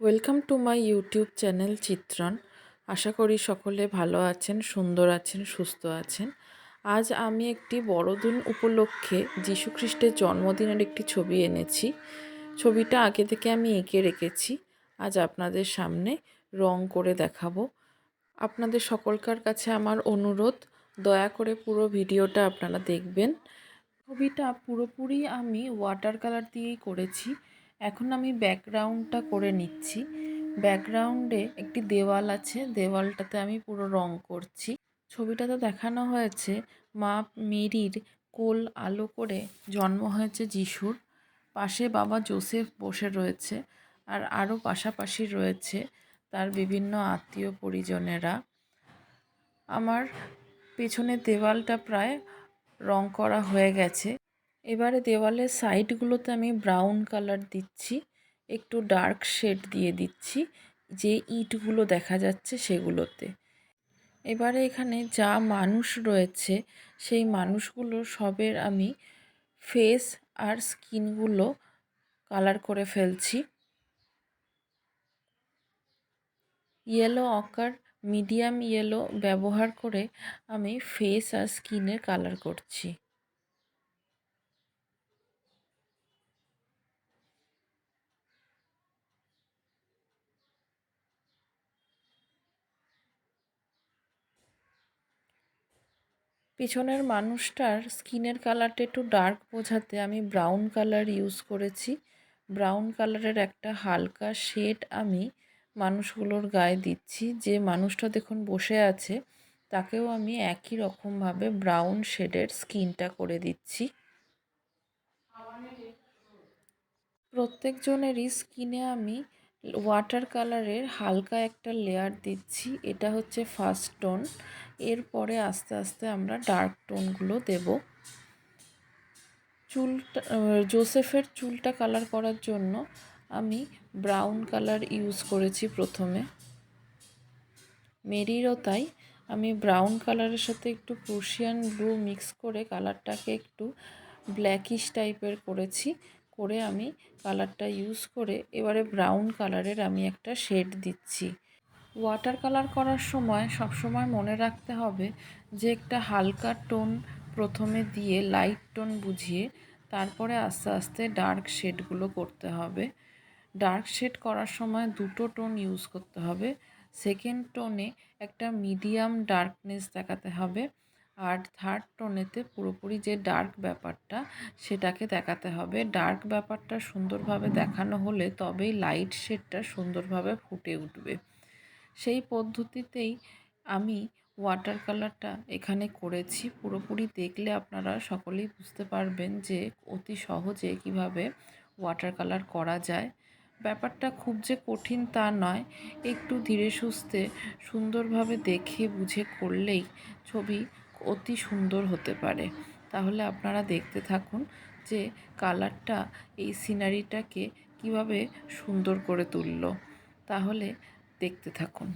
Welcome to my YouTube channel Chitran. আশা করি সকলে ভালো আছেন, সুন্দর আছেন, সুস্থ আছেন। আজ আমি একটি বড়দিন উপলক্ষে যীশু খ্রিস্টের জন্মদিনের একটি ছবি এনেছি। ছবিটা আগে থেকে আমি এঁকে রেখেছি, আজ আপনাদের সামনে রং করে দেখাবো। আপনাদের সকলকার কাছে আমার অনুরোধ, দয়া করে পুরো ভিডিওটা আপনারা দেখবেন। ছবিটা পুরোপুরি আমি ওয়াটার কালার দিয়েই করেছি। এখন আমি ব্যাকগ্রাউন্ডটা করে নিচ্ছি। ব্যাকগ্রাউন্ডে একটি দেওয়াল আছে, দেওয়ালটাতে আমি পুরো রং করছি। ছবিটাতে দেখানো হয়েছে মা মেরির কোল আলো করে জন্ম হয়েছে যিশুর। পাশে বাবা জোসেফ বসে রয়েছে, আর আরও পাশাপাশি রয়েছে তার বিভিন্ন আত্মীয় পরিজনেরা। আমার পেছনের দেওয়ালটা প্রায় রং করা হয়ে গেছে। এবারে দেওয়ালের সাইডগুলোতে আমি ব্রাউন কালার দিচ্ছি, একটু ডার্ক শেড দিয়ে দিচ্ছি যে ইটগুলো দেখা যাচ্ছে সেগুলোতে। এবারে এখানে যা মানুষ রয়েছে সেই মানুষগুলো সবের আমি ফেস আর স্কিনগুলো কালার করে ফেলছি। ইয়েলো অকার মিডিয়াম ইয়েলো ব্যবহার করে আমি ফেস আর স্কিনের কালার করছি। পিছনের মানুষটার স্কিনের কালারটা একটু ডার্ক বোঝাতে আমি ব্রাউন কালার ইউজ করেছি। ব্রাউন কালারের একটা হালকা শেড আমি মানুষগুলোর গায়ে দিচ্ছি। যে মানুষটা দেখুন বসে আছে তাকেও আমি একই রকমভাবে ব্রাউন শেডের স্কিনটা করে দিচ্ছি। প্রত্যেকজনেরই স্কিনে আমি ওয়াটার কালারের হালকা একটা লেয়ার দিচ্ছি। এটা হচ্ছে ফার্স্ট টোন, এরপরে আস্তে আস্তে আমরা ডার্ক টোনগুলো দেব। চুলটা জোসেফের চুলটা কালার করার জন্য আমি ব্রাউন কালার ইউজ করেছি প্রথমে। মেরিরও তাই, আমি ব্রাউন কালারের সাথে একটু প্রুশিয়ান ব্লু মিক্স করে কালারটাকে একটু ব্ল্যাকিশ টাইপের করেছি। করে আমি কালারটা ইউজ করে এবারে ব্রাউন কালারের আমি একটা শেড দিচ্ছি। ওয়াটার কালার করার সময় সবসময় মনে রাখতে হবে যে একটা হালকা টোন প্রথমে দিয়ে লাইট টোন বুঝিয়ে তারপরে আস্তে আস্তে ডার্ক শেডগুলো করতে হবে। ডার্ক শেড করার সময় দুটো টোন ইউজ করতে হবে। সেকেন্ড টোনে একটা মিডিয়াম ডার্কনেস দেখাতে হবে, আর থার্ড টোনেতে পুরোপুরি যে ডার্ক ব্যাপারটা সেটাকে দেখাতে হবে। ডার্ক ব্যাপারটা সুন্দরভাবে দেখানো হলে তবেই লাইট শেডটা সুন্দরভাবে ফুটে উঠবে। সেই পদ্ধতিতেই আমি ওয়াটার কালারটা এখানে করেছি। পুরোপুরি দেখলে আপনারা সকলেই বুঝতে পারবেন যে অতি সহজে কিভাবে ওয়াটার কালার করা যায়। ব্যাপারটা খুব যে কঠিন তা নয়, একটু ধীরে সুস্থে সুন্দরভাবে দেখে বুঝে করলেই ছবি অতি সুন্দর হতে পারে। তাহলে আপনারা দেখতে থাকুন যে কালারটা এই সিনারিটাকে কিভাবে সুন্দর করে তুলল। তাহলে দেখতে থাকুন।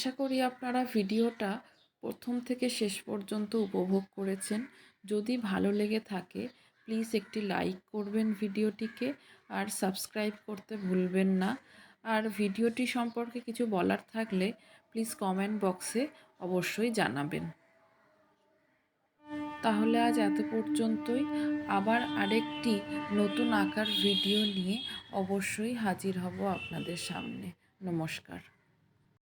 আশা করি আপনারা ভিডিওটা প্রথম থেকে শেষ পর্যন্ত উপভোগ করেছেন। যদি ভালো লেগে থাকে প্লিজ একটি লাইক করবেন ভিডিওটিকে, আর সাবস্ক্রাইব করতে ভুলবেন না। আর ভিডিওটি সম্পর্কে কিছু বলার থাকলে প্লিজ কমেন্ট বক্সে অবশ্যই জানাবেন। তাহলে আজ এত পর্যন্তই। আবার আরেকটি নতুন আঁকার ভিডিও নিয়ে অবশ্যই হাজির হব আপনাদের সামনে। নমস্কার।